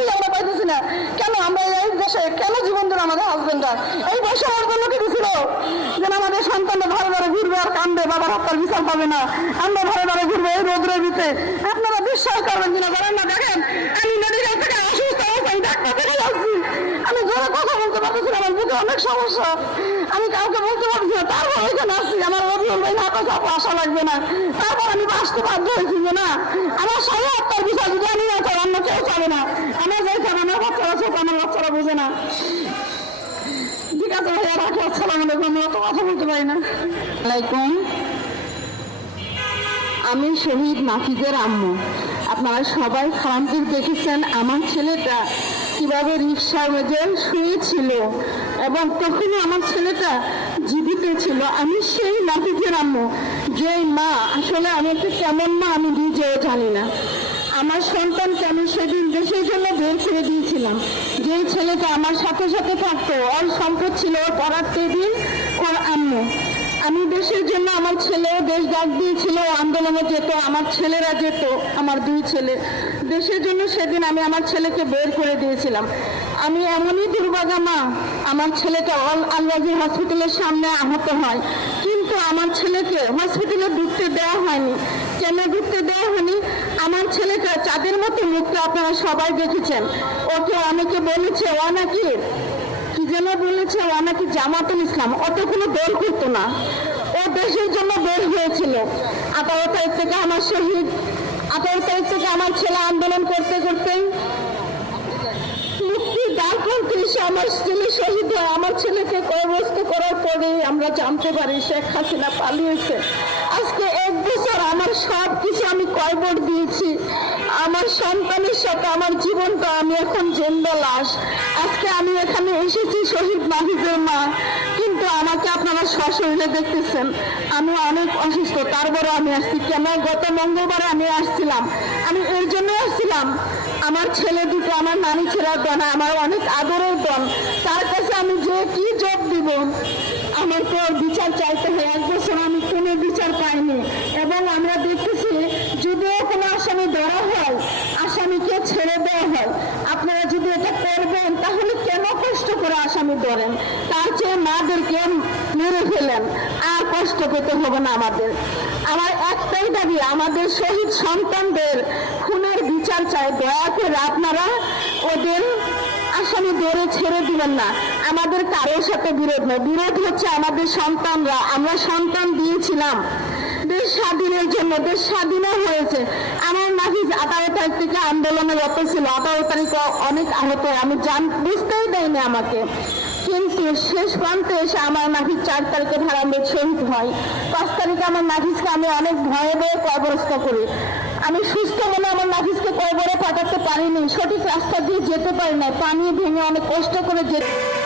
শান্তি আমরা পাইতেছি না? কেন আমরা এই দেশে কেন জীবন দিল আমাদের হাজবেন্ডরা এই বৈষম্যের জন্য কি দিছিল? যেন আমাদের সন্তানরা ঘরে ঘরে ঘুরবে আর কান্দবে বাবার হত্যার বিচার পাবে না। আমরা ঘরে ঘরে ঘুরবে এই রোদ্রের ভিতরে আপনারা বিশ্বাস করবেন কিনা জানেন না? দেখেন, আমি মেডিকেল থেকে অসুস্থ অবস্থায় ডাক্তার থেকে যাচ্ছি। আমি জোরে কথা বলতে পারতেছি না, আমার বুকে অনেক সমস্যা। আমি কাউকে বলতে পারছি না তারপর এখানে আসছি আমার রবিউল ভাই হাতে আসা লাগবে না। তারপর আমি বাঁচতে বাধ্য হয়েছি যে না আমার সাড়ে আটটার বিষয় যদি আমি না চাই অন্য কেউ চাবে না আমার যাই চাবে আমার বাচ্চারা চোখ আমার বাচ্চারা বোঝে না আমি শহীদ নাফিজের আম্মু। আপনারা সবাই খারাপদের দেখেছেন আমার ছেলেটা কীভাবে রিক্সা মেজে শুয়েছিল এবং তখনই আমার ছেলেটা জীবিত ছিল। আমি সেই নাফিজের আম্মু। যেই মা, আসলে আমি একটা কেমন মা আমি নিজেও জানি না। আমার সন্তানকে আমি সেদিন দেশের জন্য বের করে দিয়েছিলাম। যে ছেলেটা আমার সাথে সাথে থাকতো, ওর সম্পদ ছিল ওর পড়ার টেবিল, ওর আম্মু। আমি দেশের জন্য আমার ছেলেও দেশ ডাক দিয়েছিল আন্দোলনে যেত, আমার ছেলেরা যেত, আমার দুই ছেলে। দেশের জন্য সেদিন আমি আমার ছেলেকে বের করে দিয়েছিলাম। আমি এমনই দুর্ভাগা মা, আমার ছেলেটা অল আলবাজি হসপিটালের সামনে আহত হয়। কিন্তু আমার ছেলেকে হসপিটালে ঢুকতে দেওয়া হয়নি। কেন ঢুকতে দেওয়া হয়নি? আমার চাঁদের মতো আপনারা সবাই দেখেছেন। ওকে অনেকে বলেছে ও নাকি কি যেন বলেছে ও নাকি জামাতুল ইসলাম। অত কোনো দল করতো না। ও দেশের জন্য বের হয়েছিল। আঠারো তারিখ থেকে আমার শহীদ। আঠারো তারিখ থেকে আমার ছেলে আন্দোলন করতে করতে আমার ছেলে শহীদ আমার ছেলেকে কর্মস্থ করার পরে আমরা জানতে পারি শেখ হাসিনা পালিয়েছে। সব কিছু আমি কয়বর দিয়েছি। আমার সন্তানের সাথে আমার জীবনটা আমি এখন জেন্দা লাশ আজকে আমি এখানে এসেছি শহীদ মাহিদের মা। কিন্তু আমাকে আপনারা সশরীরে দেখতেছেন। আমি অনেক অসুস্থ। তারপরে আমি আসছি। কেন? গত মঙ্গলবারে আমি আসছিলাম। আমি এর জন্য আসছিলাম। আমার ছেলে দুটো, আমার নানি ছেলের দন আমার অনেক আদরের দন তার কাছে আমি যে কি জব দিব? বিচার চাইতে হয়, এক বছর আমি কোনো বিচার পাইনি। এবং আমরা দেখতেছি, যদিও কোনো আসামি ধরা হয়, আসামিকে ছেড়ে দেওয়া হয়। আপনারা যদি এটা করবেন, তাহলে কেন কষ্ট করে আসামি ধরেন? তার চেয়ে মাদেরকে মেরে ফেলেন। আর কষ্ট পেতে হবে না আমাদের। আমার একটাই দাবি, আমাদের শহীদ সন্তানদের খুনের বিচার চাই। দয়া করে আপনারা ওদের আসামি ধরে ছেড়ে দিবেন না। আমাদের কারোর সাথে বিরোধ নেই। বিরোধ হচ্ছে আমাদের সন্তানরা। আমরা সন্তান দিয়েছিলাম। দেশ স্বাধীনের জন্য দেশ স্বাধীনও হয়েছে। আমার নাফিস আঠারো তারিখ থেকে আন্দোলনে রত ছিল। আঠারো তারিখে অনেক আহত। আমি জান বুঝতেই দেয়নি আমাকে। কিন্তু শেষ প্রান্তে এসে আমার নাফিস চার তারিখে ভাড়াম্বেদ শহীদ হয়। পাঁচ তারিখে আমার নাফিসকে আমি অনেক ভয়ে ভয়ে কবরস্থ করি। আমি সুস্থ মনে আমার কবরে পাঠাতে পারিনি। সঠিক রাস্তা দিয়ে যেতে পারি না পানি ভেঙে অনেক কষ্ট করে যেতে